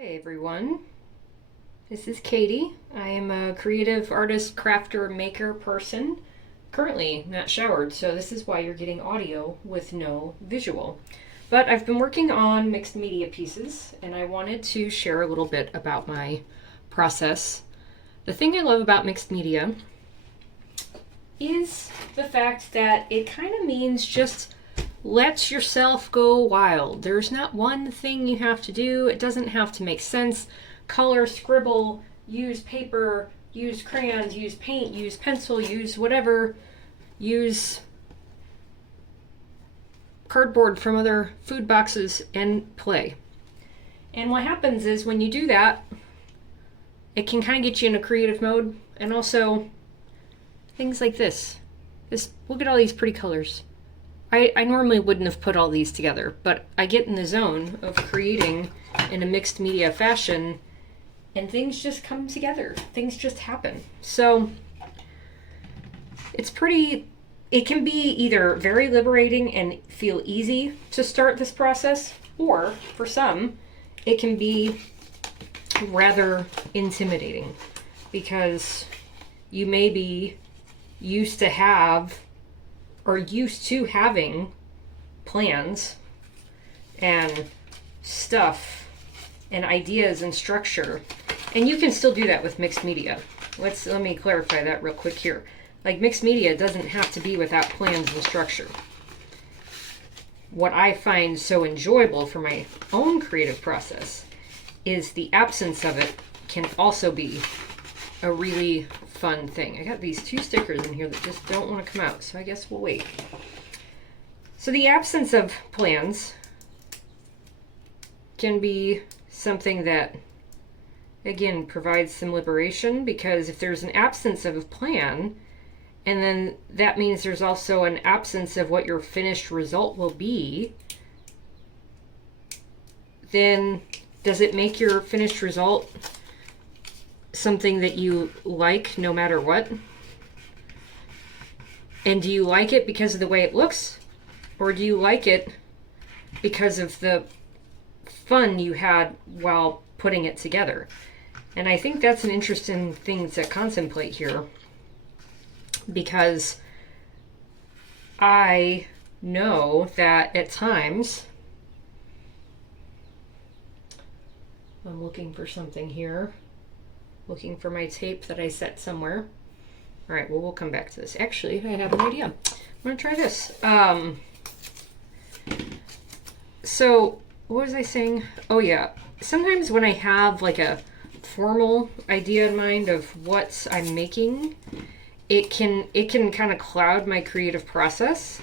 Hey everyone, this is Katie. I am a creative artist, crafter, maker person. Currently not showered, so this is why you're getting audio with no visual. But I've been working on mixed media pieces, and I wanted to share a little bit about my process. The thing I love about mixed media is the fact that it kind of means just let yourself go wild. There's not one thing you have to do. It doesn't have to make sense. Color, scribble, use paper, use crayons, use paint, use pencil, use whatever. Use cardboard from other food boxes and play. And what happens is when you do that, it can kind of get you in a creative mode. And also things like this. Look at all these pretty colors. I normally wouldn't have put all these together, but I get in the zone of creating in a mixed media fashion and things just come together. Things just happen. So it can be either very liberating and feel easy to start this process, or for some, it can be rather intimidating because you may be used to having plans and stuff and ideas and structure. And you can still do that with mixed media. Let me clarify that real quick here. Like, mixed media doesn't have to be without plans and structure. What I find so enjoyable for my own creative process is the absence of it can also be a really fun thing. I got these two stickers in here that just don't want to come out, so I guess we'll wait. So the absence of plans can be something that, again, provides some liberation, because if there's an absence of a plan, and then that means there's also an absence of what your finished result will be, then does it make your finished result something that you like no matter what? And do you like it because of the way it looks? Or do you like it because of the fun you had while putting it together? And I think that's an interesting thing to contemplate here, because I know that at times, I'm looking for something here. Looking for my tape that I set somewhere. All right, well, we'll come back to this. Actually, I have an idea. I'm gonna try this. So what was I saying? Oh yeah, sometimes when I have like a formal idea in mind of what I'm making, it can kind of cloud my creative process,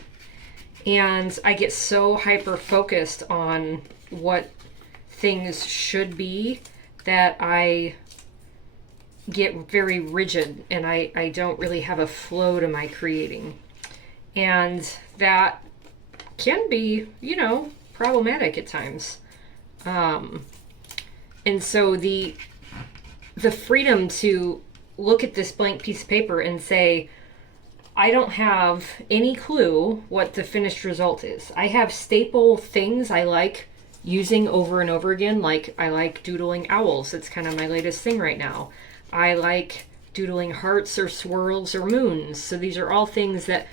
and I get so hyper focused on what things should be that I get very rigid, and I don't really have a flow to my creating. And that can be, problematic at times. And so the freedom to look at this blank piece of paper and say, I don't have any clue what the finished result is. I have staple things I like using over and over again. Like, I like doodling owls. It's kind of my latest thing right now. I like doodling hearts or swirls or moons. So these are all things that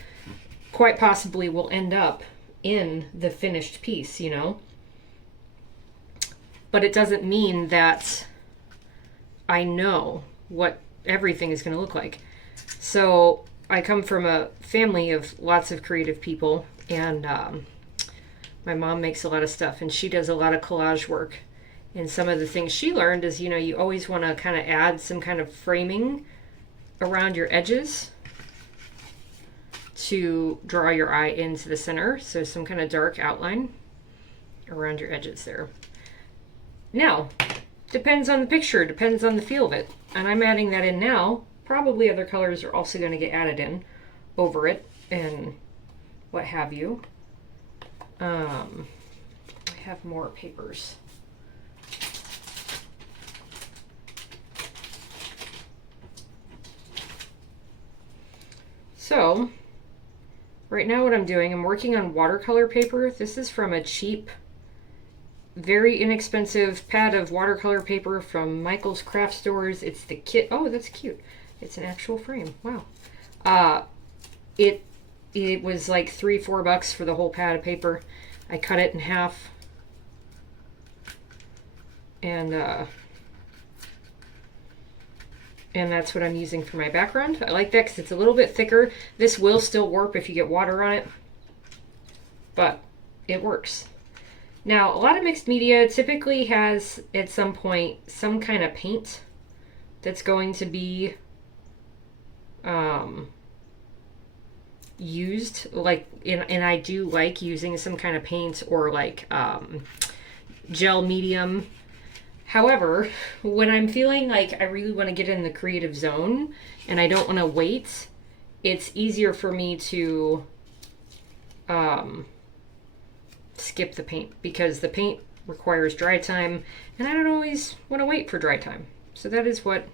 quite possibly will end up in the finished piece, But it doesn't mean that I know what everything is going to look like. So I come from a family of lots of creative people, and my mom makes a lot of stuff, and she does a lot of collage work. And some of the things she learned is, you always want to kind of add some kind of framing around your edges to draw your eye into the center. So some kind of dark outline around your edges there. Now, depends on the picture, depends on the feel of it. And I'm adding that in now. Probably other colors are also going to get added in over it and what have you. I have more papers. So, right now what I'm doing, I'm working on watercolor paper. This is from a cheap very inexpensive pad of watercolor paper from Michael's Craft Stores. It's the kit. Oh, that's cute. It's an actual frame. Wow. It was like $3-4 for the whole pad of paper. I cut it in half. And that's what I'm using for my background. I like that because it's a little bit thicker. This will still warp if you get water on it, but it works. Now, a lot of mixed media typically has, at some point, some kind of paint that's going to be used. Like, and I do like using some kind of paint or like gel medium. However, when I'm feeling like I really want to get in the creative zone and I don't want to wait, it's easier for me to skip the paint because the paint requires dry time and I don't always want to wait for dry time. So that is what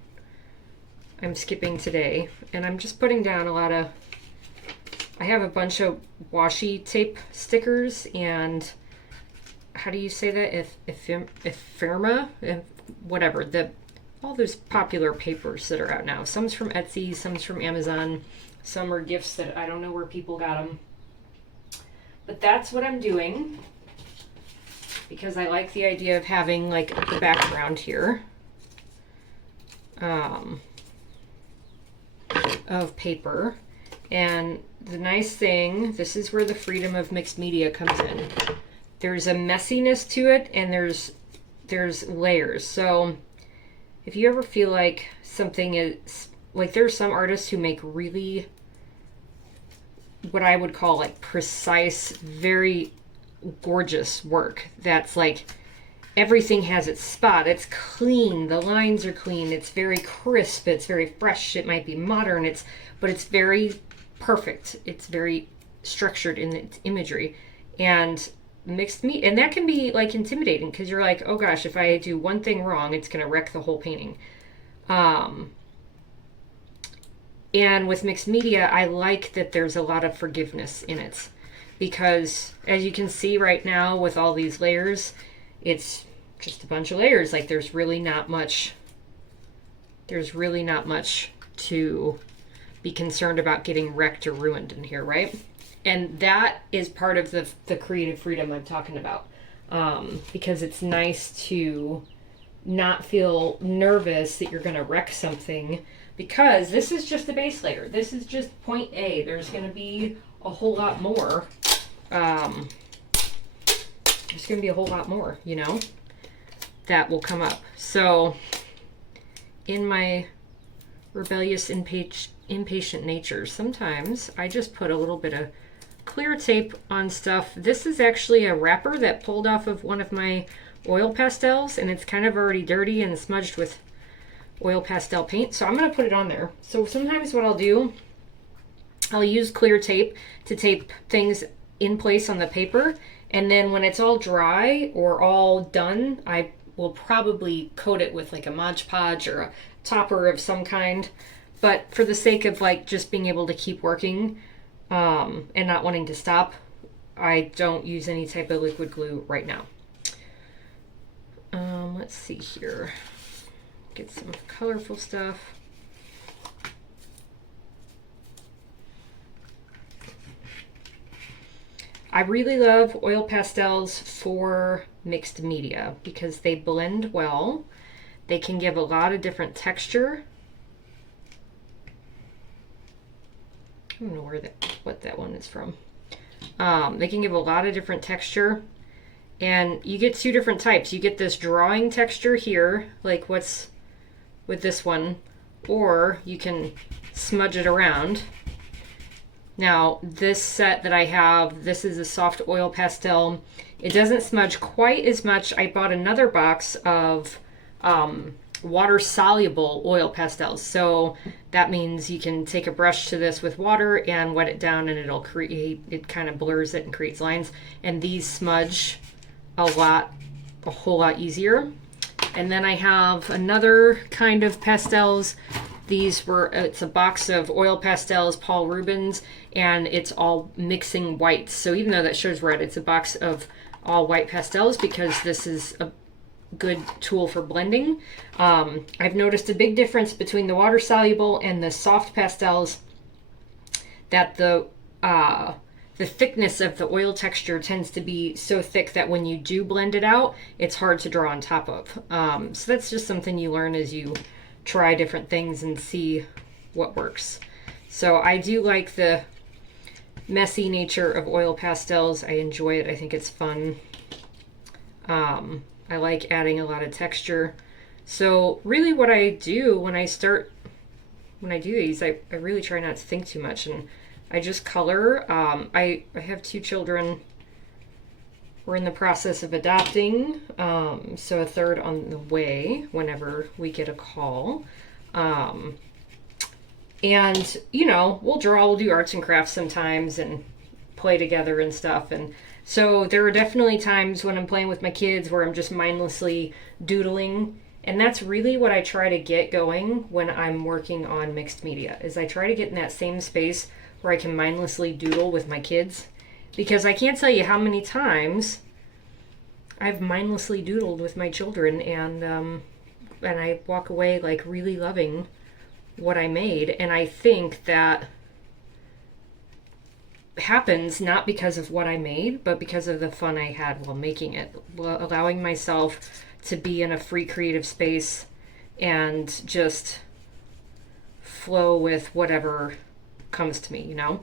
I'm skipping today. And I'm just putting down a lot of, I have a bunch of washi tape stickers and how do you say that? Ephemera, whatever, all those popular papers that are out now. Some's from Etsy, some's from Amazon, some are gifts that I don't know where people got them. But that's what I'm doing because I like the idea of having like the background here of paper. And the nice thing, this is where the freedom of mixed media comes in. There's a messiness to it and there's layers. So if you ever feel like something is, like there are some artists who make really what I would call like precise, very gorgeous work. That's like everything has its spot. It's clean. The lines are clean. It's very crisp. It's very fresh. It might be modern. But it's very perfect. It's very structured in its imagery. And mixed media, and that can be like intimidating because you're like, oh gosh, if I do one thing wrong, it's going to wreck the whole painting. And with mixed media, I like that there's a lot of forgiveness in it because as you can see right now with all these layers, it's just a bunch of layers. Like there's really not much to be concerned about getting wrecked or ruined in here, right? And that is part of the creative freedom I'm talking about because it's nice to not feel nervous that you're going to wreck something because this is just a base layer. This is just point A. There's going to be a whole lot more. There's going to be a whole lot more, you know, that will come up. So in my rebellious, impatient nature, sometimes I just put a little bit of clear tape on stuff. This is actually a wrapper that pulled off of one of my oil pastels and it's kind of already dirty and smudged with oil pastel paint. So I'm going to put it on there. So sometimes what I'll do, I'll use clear tape to tape things in place on the paper. And then when it's all dry or all done, I will probably coat it with like a Mod Podge or a topper of some kind. But for the sake of like just being able to keep working and not wanting to stop, I don't use any type of liquid glue right now. Let's see here. Get some colorful stuff. I really love oil pastels for mixed media because they blend well. They can give a lot of different texture. I don't know what that one is from. They can give a lot of different texture. And you get two different types. You get this drawing texture here, like what's with this one, or you can smudge it around. Now, this set that I have, this is a soft oil pastel. It doesn't smudge quite as much. I bought another box of water-soluble oil pastels. So that means you can take a brush to this with water and wet it down and it'll create, it kind of blurs it and creates lines. And these smudge a whole lot easier. And then I have another kind of pastels. It's a box of oil pastels, Paul Rubens, and it's all mixing whites. So even though that shows red, it's a box of all white pastels because this is a good tool for blending. I've noticed a big difference between the water soluble and the soft pastels, that the thickness of the oil texture tends to be so thick that when you do blend it out, it's hard to draw on top of. So that's just something you learn as you try different things and see what works. So I do like the messy nature of oil pastels. I enjoy it. I think it's fun. I like adding a lot of texture. So really what I do when I do these, I really try not to think too much, and I just color. I have 2 children. We're in the process of adopting, so a third on the way whenever we get a call. And, you know, we'll do arts and crafts sometimes and play together and stuff. And so there are definitely times when I'm playing with my kids where I'm just mindlessly doodling. And that's really what I try to get going when I'm working on mixed media, is I try to get in that same space where I can mindlessly doodle with my kids. Because I can't tell you how many times I've mindlessly doodled with my children, and I walk away like really loving what I made. And I think that happens not because of what I made, but because of the fun I had while making it, allowing myself to be in a free creative space and just flow with whatever comes to me, you know.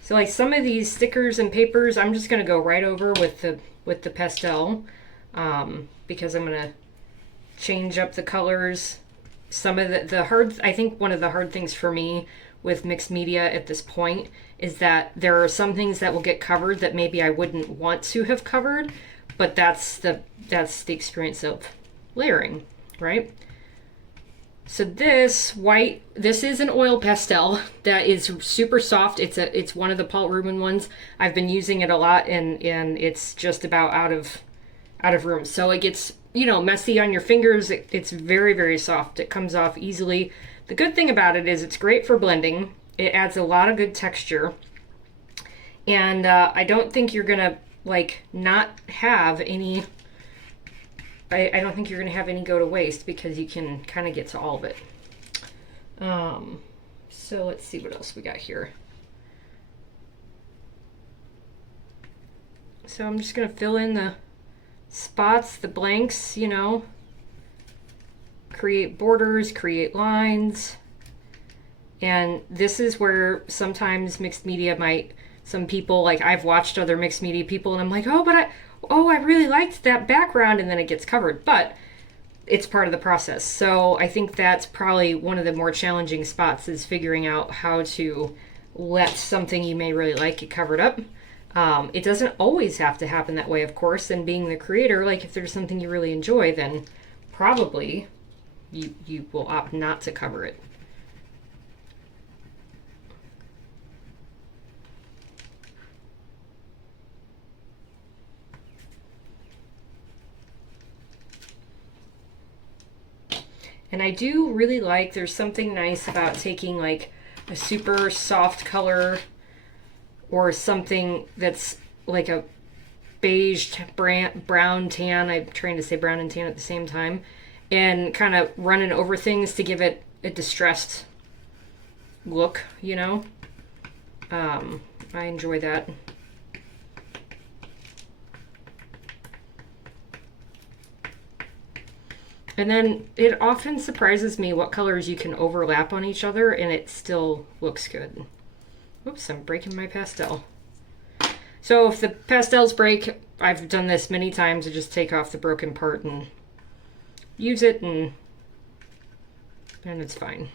So like some of these stickers and papers, I'm just gonna go right over with the pastel, because I'm gonna change up the colors. Some of I think one of the hard things for me with mixed media at this point is that there are some things that will get covered that maybe I wouldn't want to have covered, but that's the experience of layering, right? So this is an oil pastel that is super soft. It's one of the Paul Rubin ones. I've been using it a lot, and it's just about out of room. So it gets, you know, messy on your fingers. It's very, very soft. It comes off easily. The good thing about it is it's great for blending. It adds a lot of good texture. And I don't think you're gonna like not have any, I don't think you're gonna have any go to waste, because you can kind of get to all of it. So let's see what else we got here. So I'm just gonna fill in the spots, the blanks, you know, create borders, create lines. And this is where sometimes mixed media some people, like I've watched other mixed media people and I'm like, I really liked that background, and then it gets covered, but it's part of the process. So I think that's probably one of the more challenging spots, is figuring out how to let something you may really like get covered up. It doesn't always have to happen that way, of course, and being the creator, like if there's something you really enjoy, then probably you will opt not to cover it. And I do really like, there's something nice about taking like a super soft color or something that's like a beige brown tan. I'm trying to say brown and tan at the same time, and kind of running over things to give it a distressed look, you know. I enjoy that. And then it often surprises me what colors you can overlap on each other and it still looks good. Oops, I'm breaking my pastel. So if the pastels break, I've done this many times, I just take off the broken part and use it, and it's fine.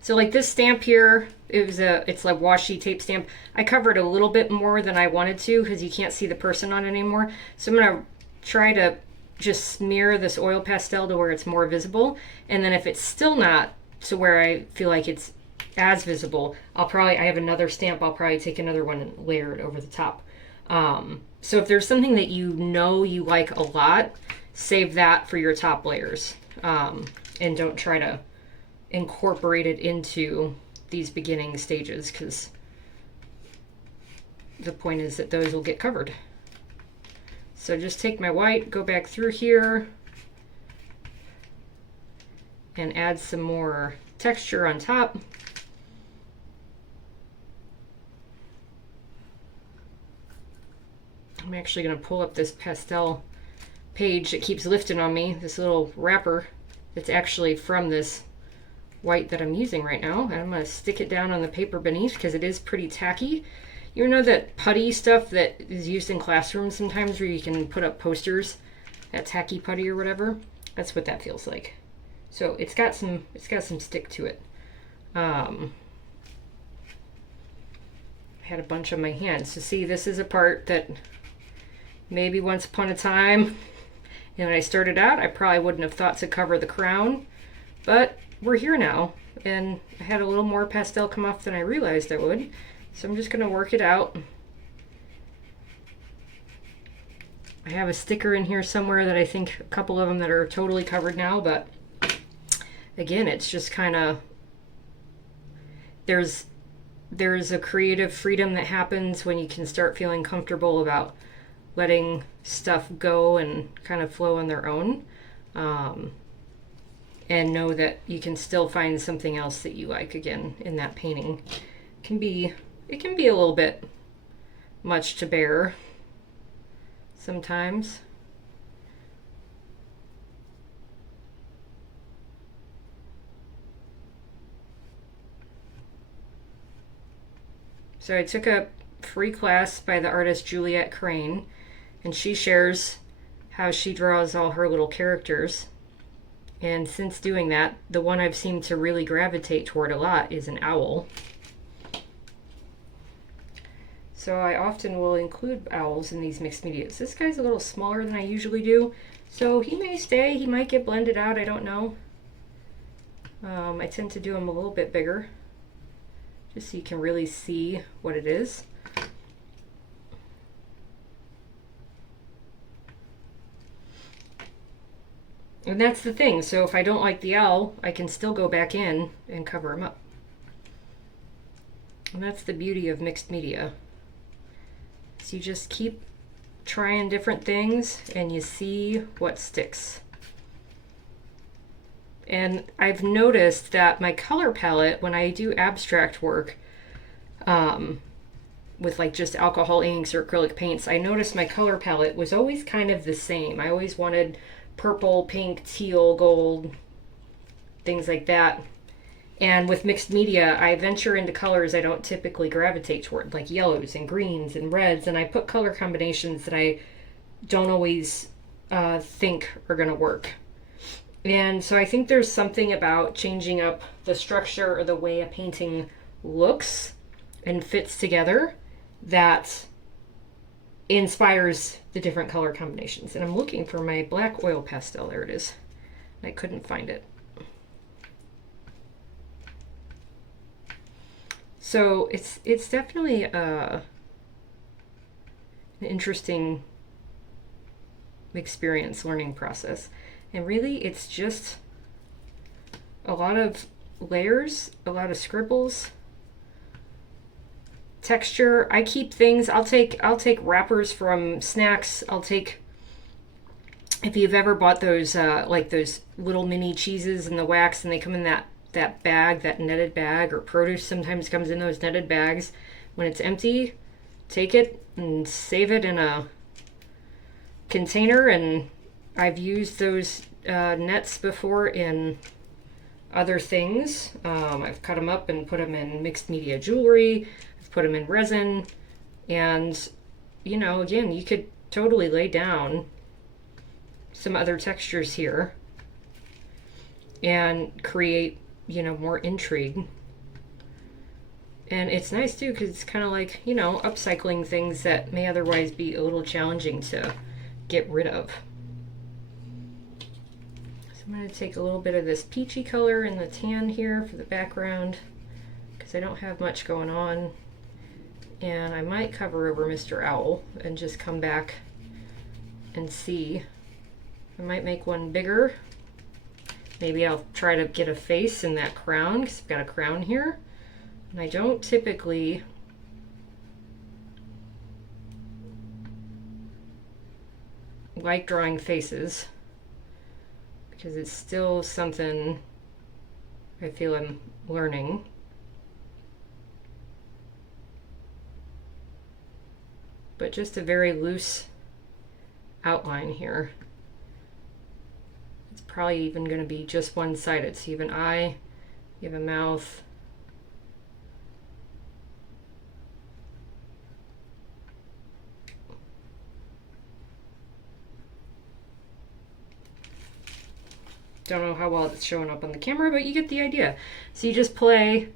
So like this stamp here, it's like washi tape stamp. I covered a little bit more than I wanted to because you can't see the person on it anymore. So I'm gonna try to just smear this oil pastel to where it's more visible. And then if it's still not to where I feel like it's as visible, I have another stamp, I'll probably take another one and layer it over the top. So if there's something that you know you like a lot, save that for your top layers. And don't try to incorporate it into these beginning stages, because the point is that those will get covered. So just take my white, go back through here, and add some more texture on top. I'm actually going to pull up this pastel page that keeps lifting on me, this little wrapper that's actually from this white that I'm using right now. And I'm going to stick it down on the paper beneath because it is pretty tacky. You know that putty stuff that is used in classrooms sometimes where you can put up posters, that tacky putty or whatever? That's what that feels like. So it's got some stick to it. I had a bunch on my hands. So see, this is a part that maybe once upon a time, and when I started out, I probably wouldn't have thought to cover the crown, but we're here now, and I had a little more pastel come off than I realized I would, so I'm just going to work it out. I have a sticker in here somewhere that I think a couple of them that are totally covered now, but again, it's just kind of, there's a creative freedom that happens when you can start feeling comfortable about letting stuff go and kind of flow on their own, and know that you can still find something else that you like again in that painting. It can be a little bit much to bear sometimes. So I took a free class by the artist Juliette Crane, and she shares how she draws all her little characters. And since doing that, the one I've seemed to really gravitate toward a lot is an owl. So I often will include owls in these mixed medias. This guy's a little smaller than I usually do, so he may stay, he might get blended out, I don't know. I tend to do him a little bit bigger, just so you can really see what it is. And that's the thing, so if I don't like the owl, I can still go back in and cover him up. And that's the beauty of mixed media. So you just keep trying different things and you see what sticks. And I've noticed that my color palette, when I do abstract work with like just alcohol inks or acrylic paints, I noticed my color palette was always kind of the same. I always wanted purple, pink, teal, gold, things like that. And with mixed media, I venture into colors I don't typically gravitate toward, like yellows and greens and reds, and I put color combinations that I don't always think are going to work. And so I think there's something about changing up the structure or the way a painting looks and fits together that inspires the different color combinations. And I'm looking for my black oil pastel. There it is. I couldn't find it. So it's definitely an interesting experience, learning process. And really it's just a lot of layers, a lot of scribbles, texture. I keep things, I'll take wrappers from snacks. I'll take, if you've ever bought those like those little mini cheeses in the wax and they come in that bag, that netted bag, or produce sometimes comes in those netted bags. When it's empty, take it and save it in a container. And I've used those nets before in other things. I've cut them up and put them in mixed media jewelry. I've put them in resin. And, you know, again, you could totally lay down some other textures here and create, you know, more intrigue. And it's nice too because it's kind of like, you know, upcycling things that may otherwise be a little challenging to get rid of. So I'm going to take a little bit of this peachy color in the tan here for the background because I don't have much going on. And I might cover over Mr. Owl and just come back and see. I might make one bigger. Maybe I'll try to get a face in that crown because I've got a crown here. And I don't typically like drawing faces because it's still something I feel I'm learning. But just a very loose outline here. It's probably even going to be just one-sided. So you have an eye, you have a mouth, don't know how well it's showing up on the camera, but you get the idea. So you just play.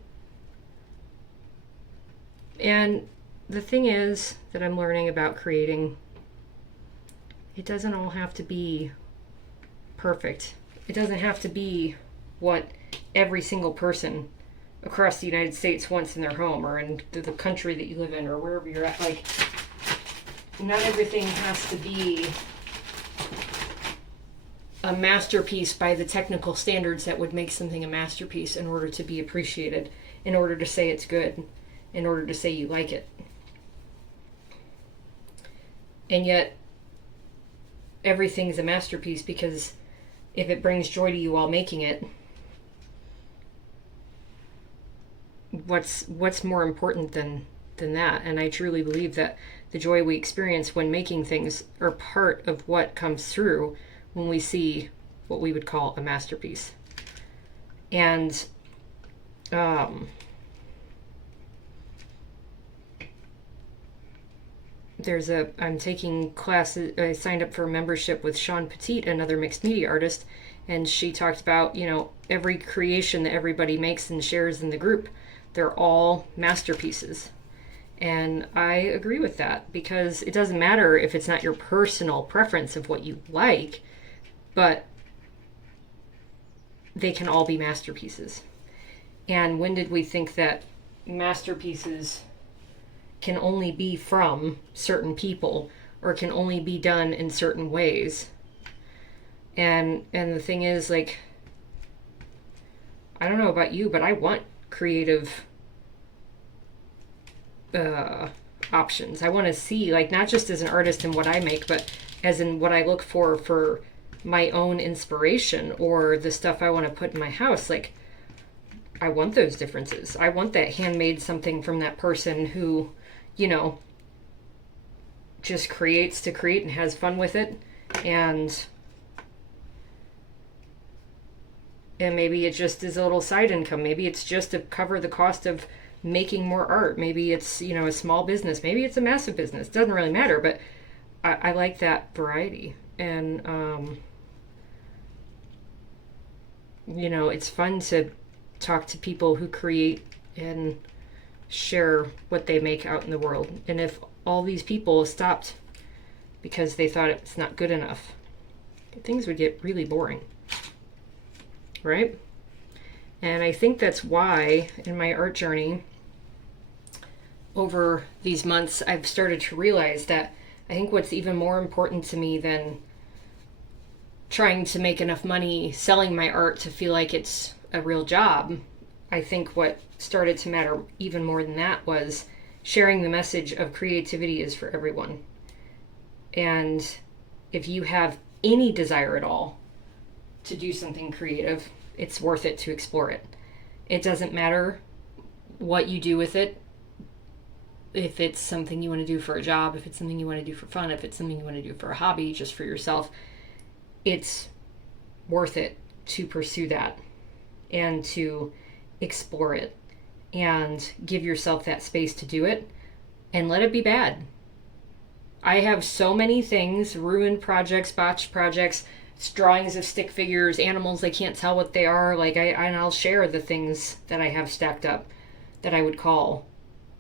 And the thing is that I'm learning about creating, it doesn't all have to be perfect. It doesn't have to be what every single person across the United States wants in their home, or in the country that you live in, or wherever you're at. Like, not everything has to be a masterpiece by the technical standards that would make something a masterpiece in order to be appreciated, in order to say it's good, in order to say you like it. And yet, everything's a masterpiece because if it brings joy to you while making it, what's more important than that? And I truly believe that the joy we experience when making things are part of what comes through when we see what we would call a masterpiece. And I'm taking classes, I signed up for a membership with Sean Petit, another mixed media artist, and she talked about, every creation that everybody makes and shares in the group, they're all masterpieces. And I agree with that, because it doesn't matter if it's not your personal preference of what you like, but they can all be masterpieces. And when did we think that masterpieces can only be from certain people or can only be done in certain ways? And the thing is, like, I don't know about you, but I want creative options. I want to see, like, not just as an artist in what I make, but as in what I look for my own inspiration or the stuff I want to put in my house. Like, I want those differences. I want that handmade something from that person who, just creates to create and has fun with it. And maybe it just is a little side income. Maybe it's just to cover the cost of making more art. Maybe it's, a small business. Maybe it's a massive business. It doesn't really matter, but I like that variety. And, it's fun to talk to people who create and share what they make out in the world. And if all these people stopped because they thought it's not good enough, things would get really boring, right? And I think that's why in my art journey over these months, I've started to realize that I think what's even more important to me than trying to make enough money selling my art to feel like it's a real job, I think what started to matter even more than that was sharing the message of creativity is for everyone. And if you have any desire at all to do something creative, it's worth it to explore it. It doesn't matter what you do with it. If it's something you want to do for a job, if it's something you want to do for fun, if it's something you want to do for a hobby, just for yourself, it's worth it to pursue that and to explore it and give yourself that space to do it and let it be bad. I have so many things, ruined projects, botched projects, drawings of stick figures, animals I can't tell what they are. Like, I'll share the things that I have stacked up that I would call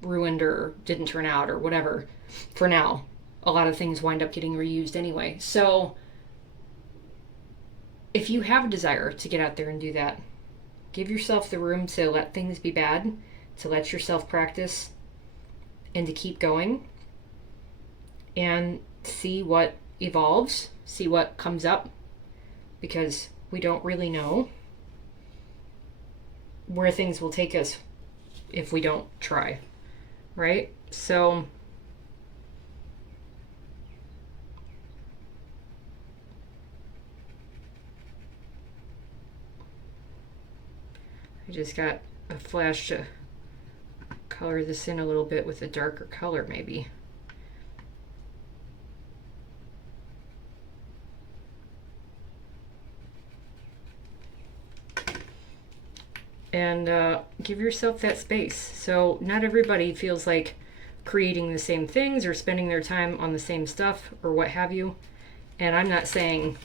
ruined or didn't turn out or whatever. For now, a lot of things wind up getting reused anyway. So if you have a desire to get out there and do that, give yourself the room to let things be bad, to let yourself practice, and to keep going and see what evolves, see what comes up, because we don't really know where things will take us if we don't try, right? So I just got a flash to color this in a little bit with a darker color maybe. And give yourself that space. So not everybody feels like creating the same things or spending their time on the same stuff or what have you. And I'm not saying